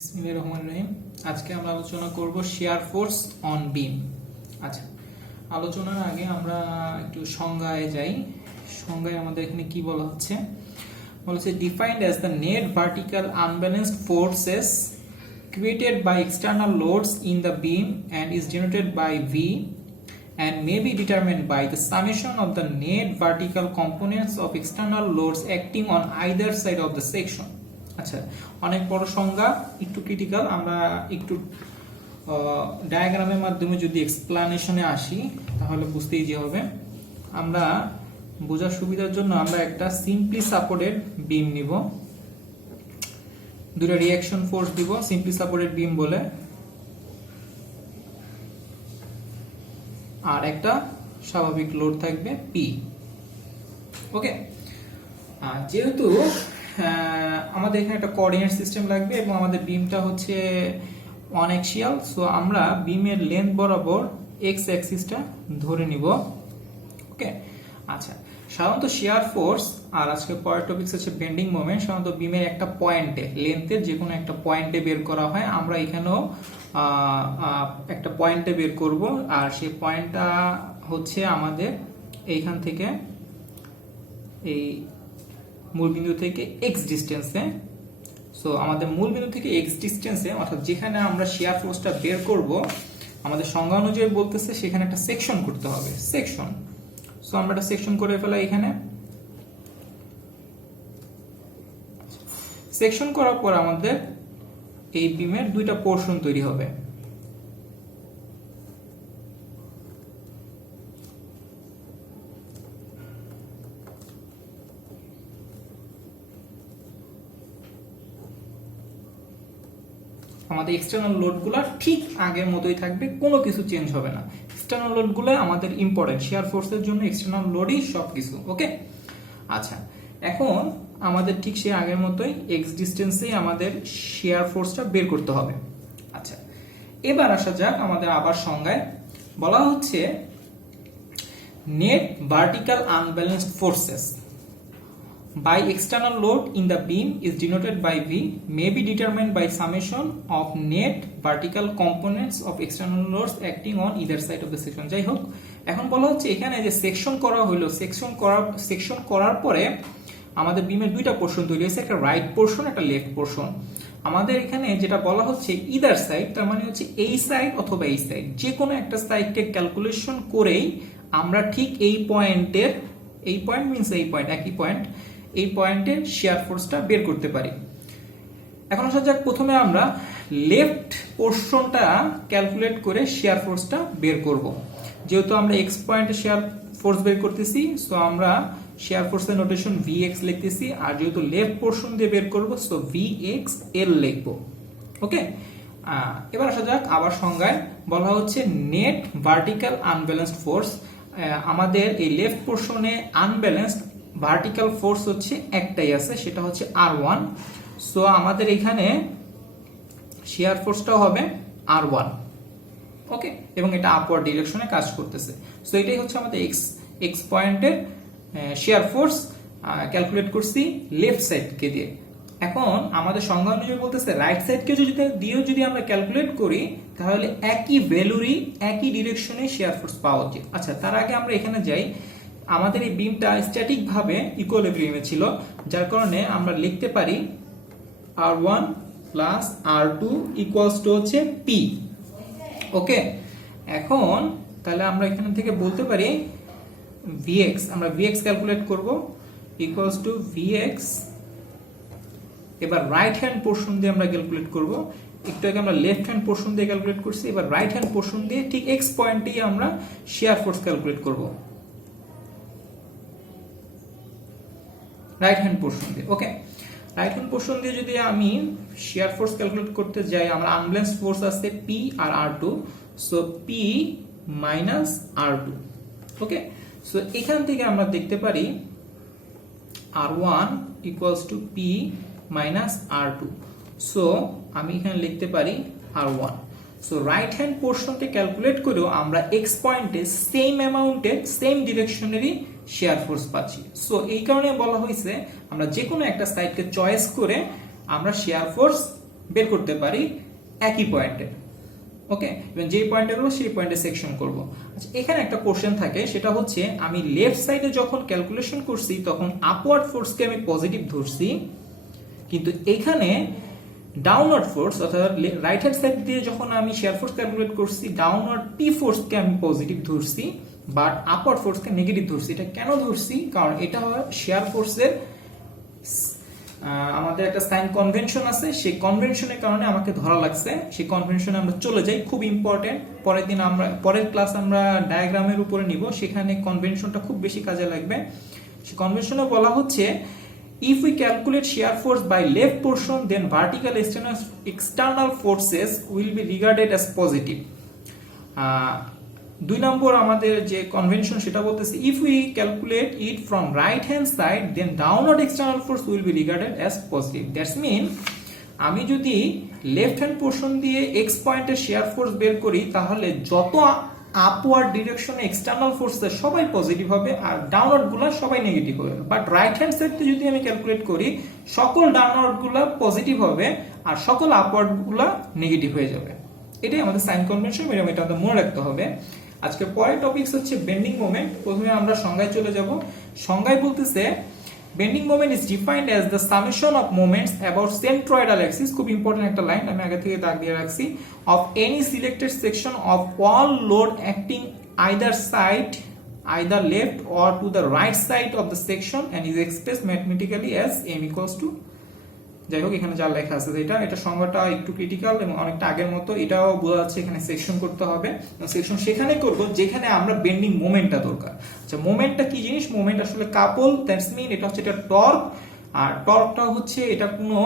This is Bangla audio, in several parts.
বিসমিল্লাহির রহমানির রহিম। আজকে আমরা আলোচনা করব শেয়ার ফোর্স অন বিম। আচ্ছা, আলোচনার আগে আমরা একটু সংজ্ঞায় যাই। সংজ্ঞায় আমাদের এখানে কি বলা হচ্ছে? বলেছে defined as the net vertical unbalanced forces created by external loads in the beam and is denoted by V and may be determined by the summation of the net vertical components of external loads acting on either side of the section. আচ্ছা, অনেক বড় সংজ্ঞা, একটু ক্রিটিক্যাল। আমরা একটু ডায়াগ্রামের মাধ্যমে যদি এক্সপ্লানেশনে আসি তাহলে বুঝতে ইজি হবে। আমরা বোঝার সুবিধার জন্য আমরা একটা সিম্পলি সাপোর্টেড বিম নিব, দুটো রিঅ্যাকশন ফোর্স দিব সিম্পলি সাপোর্টেড বিম বলে, আর একটা স্বাভাবিক লোড থাকবে পি। ওকে, যেহেতু আমাদের এখানে একটা কোঅর্ডিনেট সিস্টেম লাগবে এবং আমাদের বিমটা হচ্ছে ওয়ান অ্যাক্সিয়াল, সো আমরা বিমের লেন্থ বরাবর এক্স অ্যাক্সিসটা ধরে নিব। ওকে, আচ্ছা, সাধারণত শেয়ার ফোর্স আর আজকে পরের টপিকস হচ্ছে বেন্ডিং মোমেন্ট সাধারণত বিমের একটা পয়েন্টে, লেন্থের যে কোনো একটা পয়েন্টে বের করা হয়। আমরা এখানেও একটা পয়েন্টে বের করব, আর সেই পয়েন্টটা হচ্ছে আমাদের এইখান থেকে এই মূলবিন্দু থেকে এক্স ডিস্টেন্সে। সো আমাদের মূলবিন্দু থেকে এক্স ডিস্টেন্সে, অর্থাৎ যেখানে আমরা শেয়ার ফোর্সটা বের করব, আমাদের সংজ্ঞা অনুযায়ী বলতেছে সেখানে একটা সেকশন করতে হবে, সেকশন। সো আমরা একটা সেকশন করে ফেলাই। এখানে সেকশন করার পর আমাদের এই বিমের দুইটা পোর্শন তৈরি হবে। আমাদের এক্সটার্নাল লোডগুলো ঠিক আগের মতোই থাকবে, কোনো কিছু চেঞ্জ হবে না। এক্সটার্নাল লোডগুলো আমাদের ইম্পর্টেন্ট, শেয়ার ফোর্সের জন্য এক্সটার্নাল লোডই সবকিছু। ওকে, আচ্ছা, এখন আমাদের ঠিক সে আগের মতোই এক্স ডিস্টেন্সেই আমাদের শেয়ার ফোর্সটা বের করতে হবে। আচ্ছা, এবার আসা যাক আমাদের আবার সংজ্ঞায়। বলা হচ্ছে net vertical unbalanced forces by external load in the beam is denoted by V, may be determined by summation of net vertical components of external loads acting on either side of the section. যাই হোক, এখন বলা হচ্ছে এখানে যে সেকশন করা হলো, সেকশন করার পরে আমাদের বিমের দুইটা পোর্শন তৈরি হয়েছে, একটা রাইট পোর্শন, একটা লেফট পোর্শন। আমাদের এখানে যেটা বলা হচ্ছে ইদার সাইড, তার মানে হচ্ছে এই সাইড অথবা এই সাইড, যে কোনো একটা সাইডকে ক্যালকুলেশন করেই আমরা ঠিক এই পয়েন্টের, এই পয়েন্ট মিনস এই পয়েন্ট, একই পয়েন্ট, এই পয়েন্টের শেয়ার ফোর্সটা বের করতে পারি। এখন আসা যাক, প্রথমে আমরা লেফট পোর্শনটা ক্যালকুলেট করে শেয়ার ফোর্সটা বের করব। যেহেতু আমরা এক্স পয়েন্টে শেয়ার ফোর্স বের করতেছি, সো আমরা শেয়ার ফোর্সের নোটেশন Vx লিখতেছি, আর যেহেতু লেফট পোর্শন দিয়ে বের করব, সো Vxl লিখব। ওকে, এবার আসা যাক আবার সংজ্ঞায়। বলা হচ্ছে নেট ভার্টিক্যাল আনব্যালেন্সড ফোর্স। আমাদের এই লেফট পোর্শনে আনব্যালেন্সড ভার্টিক্যাল ফোর্স হচ্ছে একটাই আছে, সেটা হচ্ছে R1। সো আমাদের এখানে শেয়ার ফোর্সটাও হবে R1। ওকে, এবং এটা আপওয়ার্ড ডিরেকশনে কাজ করতেছে। সো এটাই হচ্ছে আমাদের এক্স পয়েন্টের শেয়ার ফোর্স, ক্যালকুলেট করছি লেফট সাইডকে দিয়ে। এখন আমাদের সংজ্ঞা অনুযায়ী বলতেছে রাইট সাইডকে দিয়েও যদি আমরা ক্যালকুলেট করি তাহলে একই ভ্যালুরই একই ডিরেকশনে শেয়ার ফোর্স পাওয়া উচিত। আচ্ছা, তার আগে আমরা এখানে যাই। আমাদের এই বিমটা স্ট্যাটিক ভাবে ইকুইলিব্রিয়ামে ছিল, যার কারণে আমরা লিখতে পারি R1 plus R2 equals to হচ্ছে P। ওকে, এখন তাহলে আমরা এখান থেকে বলতে পারি Vx, আমরা Vx ক্যালকুলেট করব ইকুয়ালস টু Vx। এবার রাইট হ্যান্ড পোর্শন দিয়ে আমরা ক্যালকুলেট করব। একটু আগে আমরা লেফট হ্যান্ড পোর্শন দিয়ে ক্যালকুলেট করছি, এবার রাইট হ্যান্ড পোর্শন দিয়ে ঠিক এক্স পয়েন্টেই আমরা শেয়ার ফোর্স ক্যালকুলেট করব, রাইট হ্যান্ড পোর্শন দিয়ে। ওকে, রাইট হ্যান্ড পোর্শন দিয়ে যদি আমি শেয়ার ফোর্স ক্যালকুলেট করতে যাই, আমরা আনব্যালেন্সড ফোর্স আছে P আর R2, so P minus R2। Okay, so এখান থেকে আমরা দেখতে পারি R1 equals to P minus R2। So আমি এখানে লিখতে পারি R1। সো রাইট হ্যান্ড পোর্শনকে ক্যালকুলেট করেও আমরা এক্স পয়েন্টে সেম অ্যামাউন্টের সেম ডিরেকশনেরই শেয়ার ফোর্স পাচ্ছি। সো এই কারণে বলা হয়েছে আমরা যে কোনো একটা সাইডকে চয়েস করে আমরা শেয়ার ফোর্স বের করতে পারি একই পয়েন্টে। ওকে, এবং যেই পয়েন্টে করবো সেই পয়েন্টে সেকশন করব। আচ্ছা, এখানে একটা কোশ্চেন থাকে, সেটা হচ্ছে আমি লেফট সাইডে যখন ক্যালকুলেশন করছি তখন আপওয়ার্ড ফোর্সকে আমি পজিটিভ ধরছি, কিন্তু এখানে ডাউনওয়ার্ড ফোর্স অর্থাৎ রাইট হ্যান্ড সাইড দিয়ে যখন আমি শেয়ার ফোর্স ক্যালকুলেট করছি ডাউনওয়ার্ড পি ফোর্সকে আমি পজিটিভ ধরছি, বাট আপওয়ার্ড ফোর্সকে নেগেটিভ ধরছি। এটা কেন ধরছি? কারণ এটা শেয়ার ফোর্সের আমাদের একটা সাইন কনভেনশন আছে, সেই কনভেনশনের কারণে আমাকে ধরা লাগছে। সেই কনভেনশনে আমরা চলে যাই, খুব ইম্পর্টেন্ট। পরের ক্লাস আমরা ডায়াগ্রামের উপরে নিব, সেখানে কনভেনশনটা খুব বেশি কাজে লাগবে। সেই কনভেনশনে বলা হচ্ছে if we calculate shear force by left portion then vertical external forces will be regarded as positive. 2 নম্বর আমাদের যে কনভেনশন সেটা বলতেছে if we calculate it from right hand side then downward external force will be regarded as positive. That's mean আমি যদি লেফট হ্যান্ড পোর্শন দিয়ে x পয়েন্টের শেয়ার ফোর্স বের করি তাহলে যত আপওয়ার্ড ডিরেকশনে এক্সটার্নাল ফোর্স সবাই পজিটিভ হবে আর ডাউনওয়ার্ড গুলো সবাই নেগেটিভ হবে। বাট রাইট হ্যান্ড সাইডে যদি আমি ক্যালকুলেট করি সকল ডাউনওয়ার্ড গুলো পজিটিভ হবে আর সকল আপওয়ার্ড গুলো নেগেটিভ হয়ে যাবে। এটাই আমাদের সাইন কনভেনশন, এটা আমাদের মনে রাখতে হবে। আজকে পরের টপিকস হচ্ছে বেন্ডিং মোমেন্ট। প্রথমে আমরা সংজ্ঞায় চলে যাব। সংজ্ঞায় বলতেছে bending moment is defined as the summation of moments about centroidal axis, খুব ইম্পর্টেন্ট একটা লাইন, আমি আগে থেকে দাগ দিয়ে রাখছি, of any selected section of all load acting either left or to the right side of the section and is expressed mathematically as m equals to, যাই হোক এখানে যা লেখা আছে এটা সংজ্ঞাটা একটু ক্রিটিক্যাল এবং অনেকটা আগের মতো। এটাও বোঝা যাচ্ছে এখানে সেকশন করতে হবে, সেকশন সেখানে করব যেখানে আমরা বেন্ডিং মোমেন্টটা দরকার। আচ্ছা, মোমেন্টটা কি জিনিস? মোমেন্ট আসলে কাপল, দ্যাটস মিন এটা হচ্ছে এটা টর্ক, আর টর্কটা হচ্ছে এটা কোনো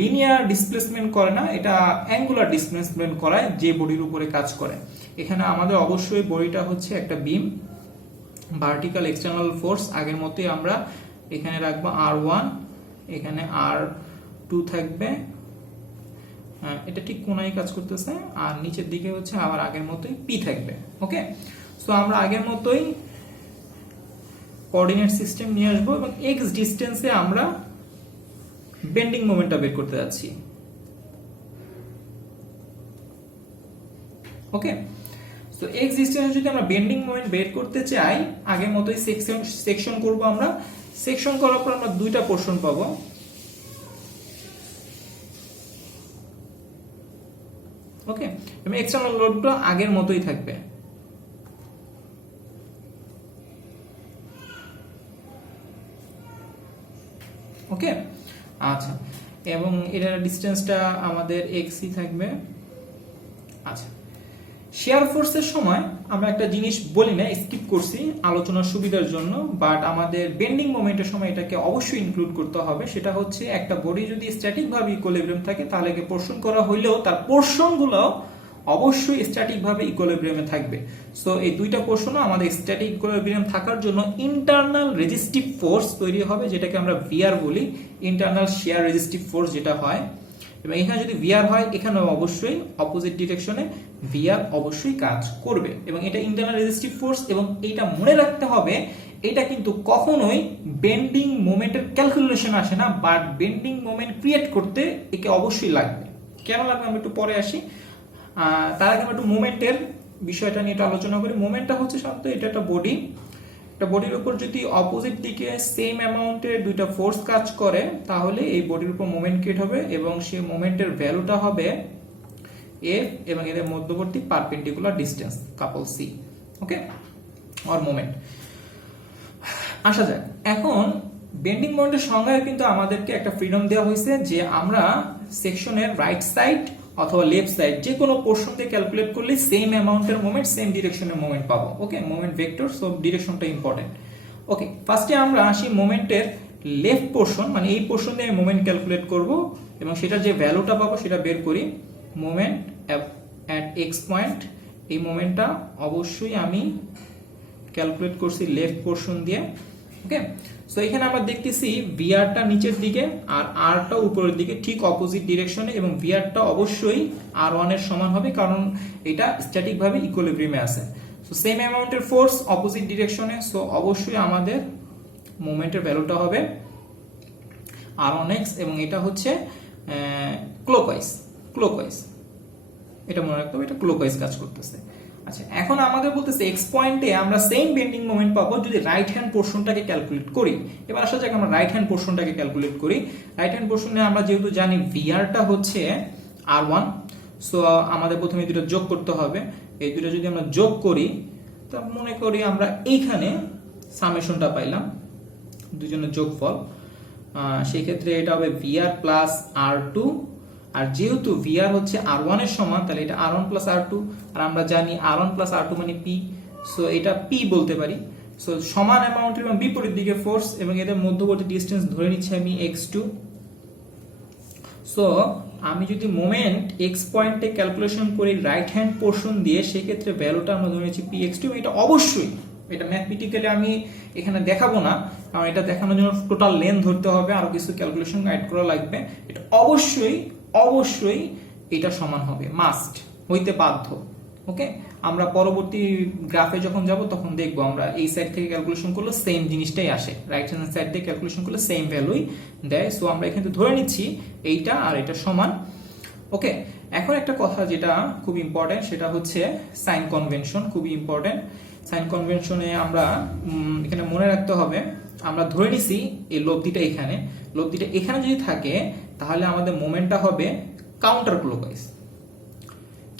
লিনিয়ার ডিসপ্লেসমেন্ট করে না, এটা অ্যাঙ্গুলার ডিসপ্লেসমেন্ট করায় যে বডির উপরে কাজ করে। এখানে আমাদের অবশ্যই বডিটা হচ্ছে একটা বিম, ভার্টিক্যাল এক্সটার্নাল ফোর্স আগের মতোই আমরা এখানে রাখবো R1, এখানে R2 থাকবে, এটা ঠিক কোনায় কাজ করতেছে, আর নিচের দিকে হচ্ছে আবার আগের মতোই P থাকবে। ওকে, সো আমরা আগের মতোই কোঅর্ডিনেট সিস্টেম নিয়ে আসবো এবং x ডিসটেন্সে আমরা বেন্ডিং মোমেন্টটা বের করতে যাচ্ছি। ওকে, সো x ডিসটেন্সে যদি আমরা বেন্ডিং মোমেন্ট বের করতে চাই আগের মতোই সেকশন করব। আমরা সেকশন করার পর আমরা দুইটা পোরশন পাবো। ওকে, এবং এক্সটার্নাল লোডটা আগের মতোই থাকবে। ওকে, আচ্ছা, এবং এটার ডিসটেন্সটা আমাদের xই থাকবে। আচ্ছা, শেয়ার ফোর্সের সময় আমরা একটা জিনিস বলি না, স্কিপ করছি আলোচনার সুবিধার জন্য, বাট আমাদের বেন্ডিং মোমেন্টের সময় এটাকে অবশ্যই ইনক্লুড করতে হবে। সেটা হচ্ছে একটা বডি যদি স্ট্যাটিক ভাবে ইকুইলিব্রিয়াম থাকে তাহলে পোরশন করা হইলেও তার পোরশনগুলো অবশ্যই স্ট্যাটিক ভাবে ইকুইলিব্রিয়ামে থাকবে। সো এই দুইটা পোরশনও আমাদের স্ট্যাটিক ইকুইলিব্রিয়াম থাকার জন্য ইন্টারনাল রেজিস্টিভ ফোর্স তৈরি হবে, যেটাকে আমরা ভিআর বলি, ইন্টারনাল শিয়ার রেজিস্টিভ ফোর্স যেটা হয়। এবং এখানে যদি ভিআর হয় এখানে অবশ্যই অপোজিট ডিরেকশনে ভিআর অবশ্যই কাজ করবে, এবং এটা ইন্টারনাল রেজিস্টিভ ফোর্স। এবং এটা মনে রাখতে হবে এটা কিন্তু কখনোই বেন্ডিং মোমেন্টের ক্যালকুলেশন আসে না, বাট বেন্ডিং মোমেন্ট ক্রিয়েট করতে একে অবশ্যই লাগবে। কেন লাগবে আমি একটু পরে আসি, তার আগে আমরা একটু মোমেন্টের বিষয়টা নিয়ে একটু আলোচনা করি। মোমেন্টটা হচ্ছে সাধারণত এটা একটা বডি, একটা বডির উপর যদি অপোজিট দিকে সেম অ্যামাউন্টের দুইটা ফোর্স কাজ করে তাহলে এই বডির উপর মোমেন্ট ক্রিয়েট হবে, এবং সেই মোমেন্টের ভ্যালুটা হবে F এবং এদের মধ্যবর্তী perpendicular distance couple C। Okay, or moment. আসা যাক, এখন বেন্ডিং মোমেন্টের সংজ্ঞায় কিন্তু আমাদেরকে একটা ফ্রিডম দেওয়া হয়েছে যে আমরা সেকশনের রাইট সাইড অথবা লেফট সাইড যে কোনো পোরশন দিয়ে ক্যালকুলেট করলে সেম অ্যামাউন্টের মোমেন্ট, সেম ডিরেকশনের মোমেন্ট পাবো। ওকে, মোমেন্ট ভেক্টর, সো ডিরেকশনটা ইম্পর্টেন্ট। ওকে, ফার্স্টে আমরা আসি মোমেন্টের লেফট পোরশন, মানে এই পোরশন দিয়ে আমি মোমেন্ট ক্যালকুলেট করব এবং সেটা যে ভ্যালুটা পাবো সেটা বের করি। মোমেন্ট অ্যাট এক্স পয়েন্ট, এই মোমেন্টটা অবশ্যই আমি ক্যালকুলেট করছি লেফট পোরশন দিয়ে। ওকে, সো এখানে আমরা দেখতেছি ভিআরটা নিচের দিকে আর আরটা উপরের দিকে, ঠিক অপোজিট ডিরেকশনে, এবং ভিআরটা অবশ্যই R1 এর সমান হবে কারণ এটা স্ট্যাটিক ভাবে ইকুইলিব্রিয়ামে আছে। সো সেম অ্যামাউন্টের ফোর্স অপোজিট ডিরেকশনে, সো অবশ্যই আমাদের মোমেন্টের ভ্যালুটা হবে R1x, এবং এটা হচ্ছে ক্লকওয়াইজ, ক্লকওয়াইজ, এটা মনে রাখতে হবে, এটা ক্লকওয়াইজ কাজ করতেছে। আচ্ছা, এখন আমাদের বলতেছে এক্স পয়েন্টে আমরা সেম বেন্ডিং মোমেন্ট পাবো যদি রাইট হ্যান্ড পোর্শনটাকে ক্যালকুলেট করি। এবার আসা যাক আমরা রাইট হ্যান্ড পোর্শনটাকে ক্যালকুলেট করি। রাইট হ্যান্ড পোর্শনে আমরা যেহেতু জানি ভিআরটা হচ্ছে R1, সো আমাদের প্রথমে দুটো যোগ করতে হবে। এই দুটো যদি আমরা যোগ করি, তা মনে করি আমরা এইখানে সামেশনটা পাইলাম, দুজনের যোগফল। সেই ক্ষেত্রে এটা হবে VR প্লাস R2, আর যেহেতু VR হচ্ছে R1 এর সমান, তাহলে এটা R1 প্লাস R2, আর আমরা জানি R1 প্লাস R2 মানে P, সো এটা P বলতে পারি। সো সমান অ্যামাউন্টের এবং বিপরীত দিকে ফোর্স, এবং এদের মধ্যবর্তী ডিসটেন্স ধরে নিচ্ছি আমি x2। সো আমি যদি মোমেন্ট x পয়েন্টে ক্যালকুলেশন করি রাইট হ্যান্ড পোর্শন দিয়ে, সেক্ষেত্রে ভ্যালুটা আমরা ধরে নিচ্ছি Px2। এটা অবশ্যই, এটা ম্যাথমেটিক্যালি আমি এখানে দেখাবো না, কারণ এটা দেখানোর জন্য টোটাল লেন্থ ধরতে হবে, আরো কিছু ক্যালকুলেশন গাইড করা লাগবে। এটা অবশ্যই অবশ্যই এটা সমান হবে, মাস্ট, হইতে বাধ্য। ওকে, আমরা পরবর্তী গ্রাফে যখন যাব তখন দেখবো আমরা এই সাইড থেকে ক্যালকুলেশন করলে সেম জিনিসটাই আসে, রাইট হ্যান্ড সাইড থেকে ক্যালকুলেশন করলে সেম ভ্যালুই দেয়। সো আমরা এখানে ধরে নিচ্ছি এইটা আর এটা সমান। ওকে, এখন একটা কথা যেটা খুব ইম্পর্টেন্ট, সেটা হচ্ছে সাইন কনভেনশন, খুবই ইম্পর্টেন্ট। সাইন কনভেনশনে আমরা এখানে মনে রাখতে হবে, আমরা ধরে নিছি এই লব্ধিটা এখানে, লব্ধিটা এখানে যদি থাকে তাহলে আমাদের মোমেন্টটা হবে কাউন্টার ক্লকওয়াইজ।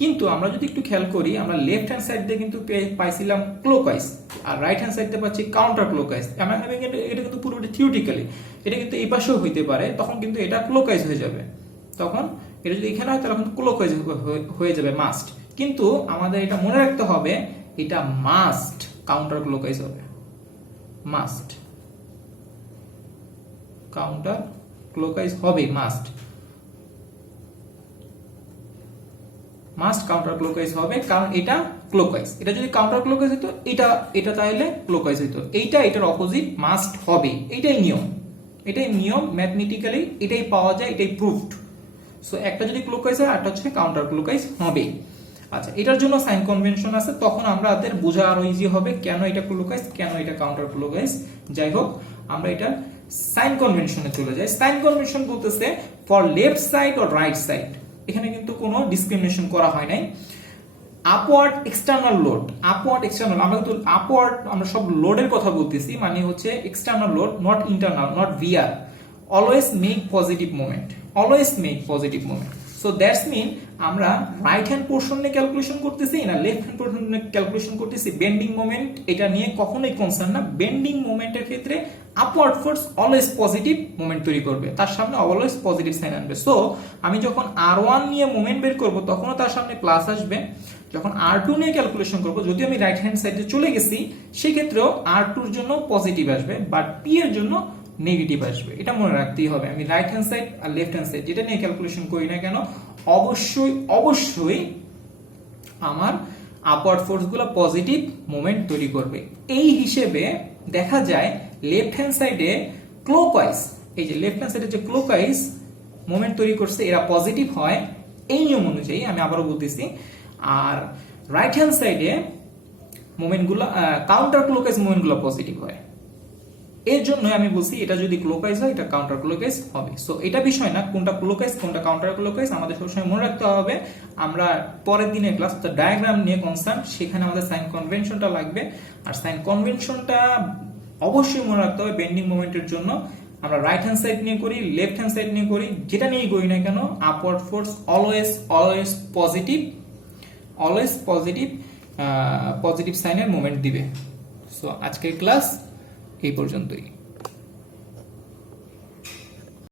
কিন্তু আমরা যদি একটু খেয়াল করি, আমরা লেফট হ্যান্ড সাইড দিয়ে কিন্তু পাইছিলাম ক্লকওয়াইজ, আর রাইট হ্যান্ড সাইড দিয়ে পাচ্ছি কাউন্টার ক্লকওয়াইজ। এটা কিন্তু পুরোটা থিওরিটিক্যালি, এটা কিন্তু এই পাশেও হইতে পারে, তখন কিন্তু এটা ক্লকওয়াইজ হয়ে যাবে। তখন এটা যদি এখানে হয় তাহলে কিন্তু ক্লকওয়াইজ হয়ে যাবে মাস্ট। কিন্তু আমাদের এটা মনে রাখতে হবে, এটা মাস্ট কাউন্টার ক্লকওয়াইজ হবে, মাস্ট কাউন্টার ক্লকওয়াইজ হবে, মাস্ট কাউন্টার ক্লকওয়াইজ হবে, কারণ এটা ক্লকওয়াইজ। এটা যদি কাউন্টার ক্লকওয়াইজ হতো, এটা তাহলে ক্লকওয়াইজ হতো। এটার অপোজিট মাস্ট হবে, এটাই নিয়ম ম্যাথমেটিক্যালি এটাই পাওয়া যায়, এটাই প্রুফড। সো একটা যদি ক্লকওয়াইজ হয়, আরটা হচ্ছে কাউন্টার ক্লকওয়াইজ হবে। আচ্ছা, এটার জন্য সাইন কনভেনশন আছে, তখন আমাদের বোঝা আরো ইজি হবে কেন এটা ক্লকওয়াইজ, কেন এটা কাউন্টার ক্লকওয়াইজ। যাই হোক, আমরা এটা সাইন কনভেনশনে চলে যাই। সাইন কনভেনশন বলতেছে for left side or right side, এখানে কিন্তু কোনো ডিসক্রিমিনেশন করা হয় নাই। Upward external load, upward external, আমরা সব লোডের কথা বলতেছি, মানে হচ্ছে external load, not internal, not VR. Always make positive moment, always make positive moment. So that's mean আমরা রাইট হ্যান্ড পোর্শন নিয়ে ক্যালকুলেশন করতেছি না লেফট হ্যান্ড পোর্শন নিয়ে ক্যালকুলেশন করতেছি। বেন্ডিং মোমেন্ট এটা নিয়ে কখনোই কনসার্ন না। বেন্ডিং মোমেন্টের ক্ষেত্রে upward force always positive moment তৈরি করবে, তার সামনে অলওয়েজ পজিটিভ সাইন আনবে। সো আমি যখন R1 নিয়ে মোমেন্ট বের করব, তখনও তার সামনে প্লাস আসবে। যখন R2 নিয়ে ক্যালকুলেশন করব, যদি আমি রাইট হ্যান্ড সাইডে চলে গেছি, সেই ক্ষেত্রেও R2 এর জন্য পজিটিভ আসবে, বাট P এর জন্য নেগেটিভ আসবে। এটা মনে রাখতেই হবে। আমি রাইট হ্যান্ড সাইড আর লেফট হ্যান্ড সাইড যেটা নিয়ে ক্যালকুলেশন করি না কেন, অবশ্যই আমার আপওয়ার্ড ফোর্স গুলো পজিটিভ মোমেন্ট তৈরি করবে। এই হিসেবে দেখা যায় লেফট হ্যান্ড সাইডে ক্লকওয়াইজ, এই যে লেফট হ্যান্ড সাইডে যে ক্লকওয়াইজ মোমেন্ট তৈরি করছে, এরা পজিটিভ হয় এই নিয়ম অনুযায়ী, আমি আবারও বলতেছি। আর রাইট হ্যান্ড সাইডে মোমেন্টগুলো, কাউন্টার ক্লকওয়াইজ মোমেন্টগুলো পজিটিভ হয়। এর জন্য আমি বলছি এটা যদি ক্লকওয়াইজ হয়, এটা কাউন্টার ক্লকওয়াইজ হবে। সো এটা বিষয় না কোনটা ক্লকওয়াইজ কোনটা কাউন্টার ক্লকওয়াইজ, আমাদের সবসময় মনে রাখতে হবে। আমরা পরের দিনের ক্লাস ডায়াগ্রাম নিয়ে কনসার্ন, সেখানে আমাদের সাইন কনভেনশনটা লাগবে। আর সাইন কনভেনশনটা অবশ্যই মনে রাখতে হবে বেন্ডিং মোমেন্টের জন্য। আমরা রাইট হ্যান্ড সাইড নিয়ে করি, লেফট হ্যান্ড সাইড নিয়ে করি, যেটা নিয়েই করি না কেন, আপওয়ার্ড ফোর্স অলওয়েজ পজিটিভ সাইনের মোমেন্ট দিবে। সো আজকের ক্লাস এই পর্যন্তই।